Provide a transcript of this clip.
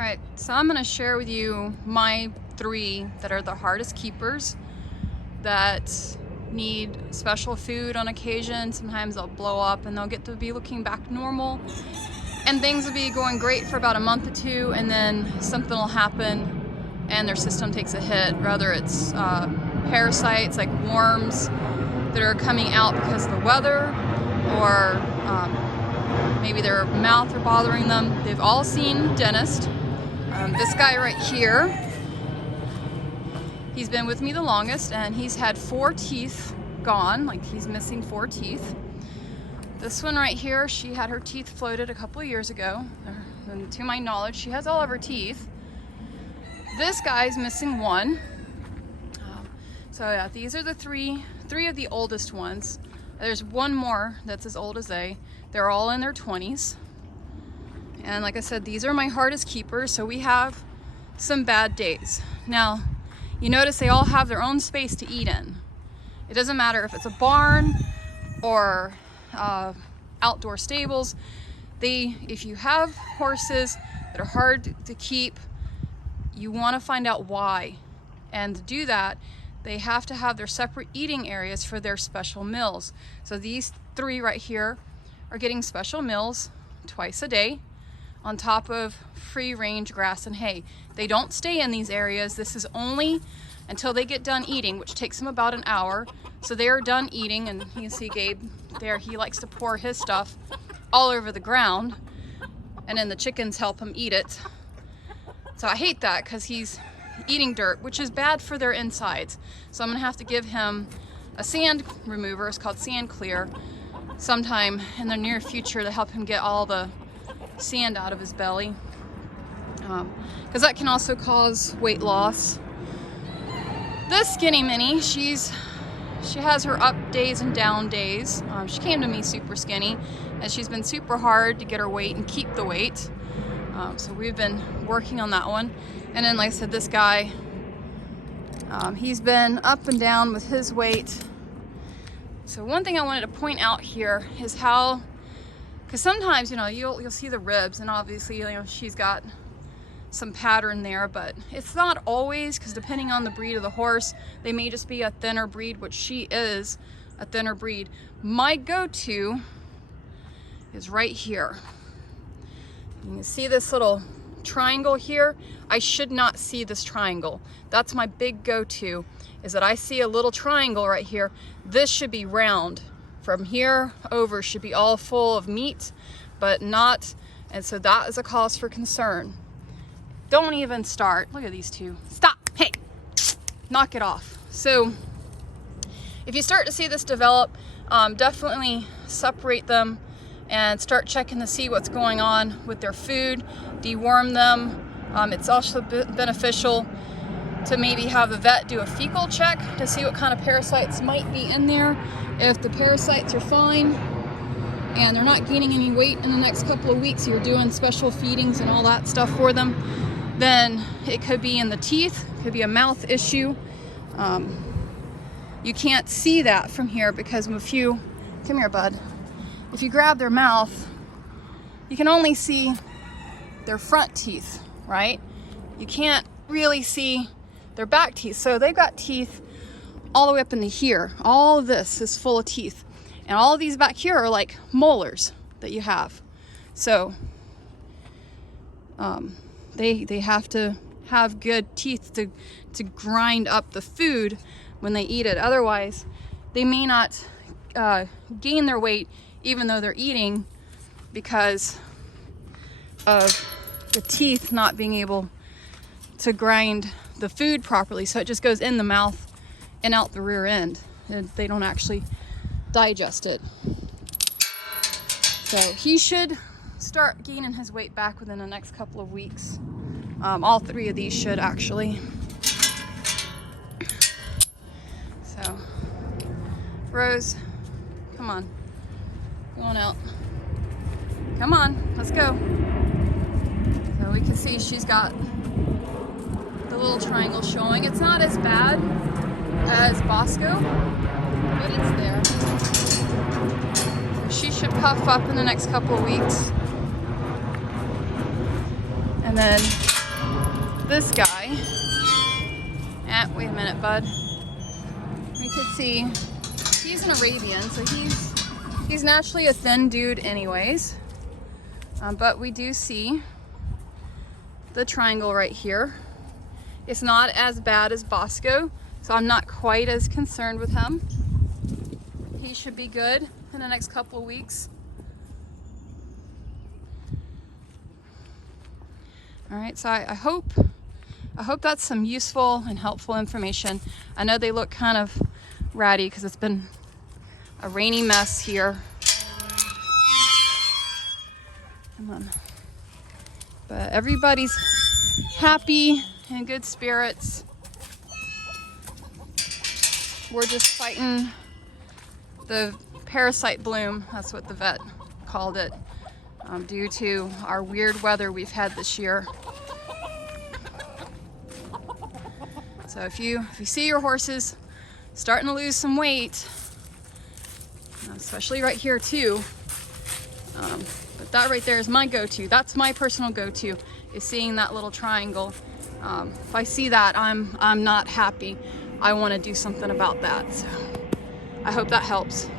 Alright, so I'm going to share with you my 3 that are the hardest keepers that need special food on occasion. Sometimes they'll blow up and they'll get to be looking back normal. And things will be going great for about a month or 2, and then something will happen and their system takes a hit. Whether it's parasites like worms that are coming out because of the weather, or maybe their mouth are bothering them. They've all seen dentists. This guy right here, he's been with me the longest, and he's had 4 teeth gone, like he's missing 4 teeth. This one right here, she had her teeth floated a couple of years ago, and to my knowledge, she has all of her teeth. This guy's missing 1. So yeah, these are the three of the oldest ones. There's 1 more that's as old as they. They're all in their 20s. And like I said, these are my hardest keepers, so we have some bad days. Now, you notice they all have their own space to eat in. It doesn't matter if it's a barn or outdoor stables. If you have horses that are hard to keep, you want to find out why. And to do that, they have to have their separate eating areas for their special meals. So these 3 right here are getting special meals twice a day on top of free range grass and hay. They don't stay in these areas. This is only until they get done eating, which takes them about an hour. So they are done eating, and you can see Gabe there, he likes to pour his stuff all over the ground, and then the chickens help him eat it. So I hate that because he's eating dirt, which is bad for their insides. So I'm gonna have to give him a sand remover, it's called Sand Clear, sometime in the near future to help him get all the sand out of his belly, because that can also cause weight loss. This Skinny Minnie, she has her up days and down days. She came to me super skinny, and she's been super hard to get her weight and keep the weight. So we've been working on that one. And then, like I said, this guy, he's been up and down with his weight. So one thing I wanted to point out here is how, because sometimes, you'll see the ribs, and obviously, she's got some pattern there, but it's not always, because depending on the breed of the horse, they may just be a thinner breed, which she is a thinner breed. My go-to is right here. You can see this little triangle here. I should not see this triangle. That's my big go-to, is that I see a little triangle right here. This should be round. From here over should be all full of meat, but not, and so that is a cause for concern. Don't even start. Look at these 2. Stop. Hey, knock it off. So if you start to see this develop, definitely separate them and start checking to see what's going on with their food, deworm them. It's also beneficial to maybe have the vet do a fecal check to see what kind of parasites might be in there. If the parasites are fine and they're not gaining any weight in the next couple of weeks, you're doing special feedings and all that stuff for them, then it could be in the teeth, it could be a mouth issue. You can't see that from here because if you, come here bud, if you grab their mouth, you can only see their front teeth, right? You can't really see their back teeth. So they've got teeth all the way up into here. All of this is full of teeth. And all of these back here are like molars that you have. So they have to have good teeth to grind up the food when they eat it. Otherwise, they may not gain their weight even though they're eating, because of the teeth not being able to grind the food properly. So it just goes in the mouth and out the rear end, and they don't actually digest it. So he should start gaining his weight back within the next couple of weeks. All 3 of these should actually. So Rose, come on, go on out, come on, let's go. So we can see she's got the little triangle showing. It's not as bad as Bosco, but it's there. So she should puff up in the next couple of weeks. And then this guy. Wait a minute, bud. We could see he's an Arabian, so he's naturally a thin dude anyways. But we do see the triangle right here. It's not as bad as Bosco, so I'm not quite as concerned with him. He should be good in the next couple of weeks. All right, so I hope that's some useful and helpful information. I know they look kind of ratty because it's been a rainy mess here. Come on. But everybody's happy and good spirits. We're just fighting the parasite bloom. That's what the vet called it, due to our weird weather we've had this year. So if you see your horses starting to lose some weight, especially right here too, but that right there is my go-to. That's my personal go-to, is seeing that little triangle. If I see that, I'm not happy. I want to do something about that. So I hope that helps.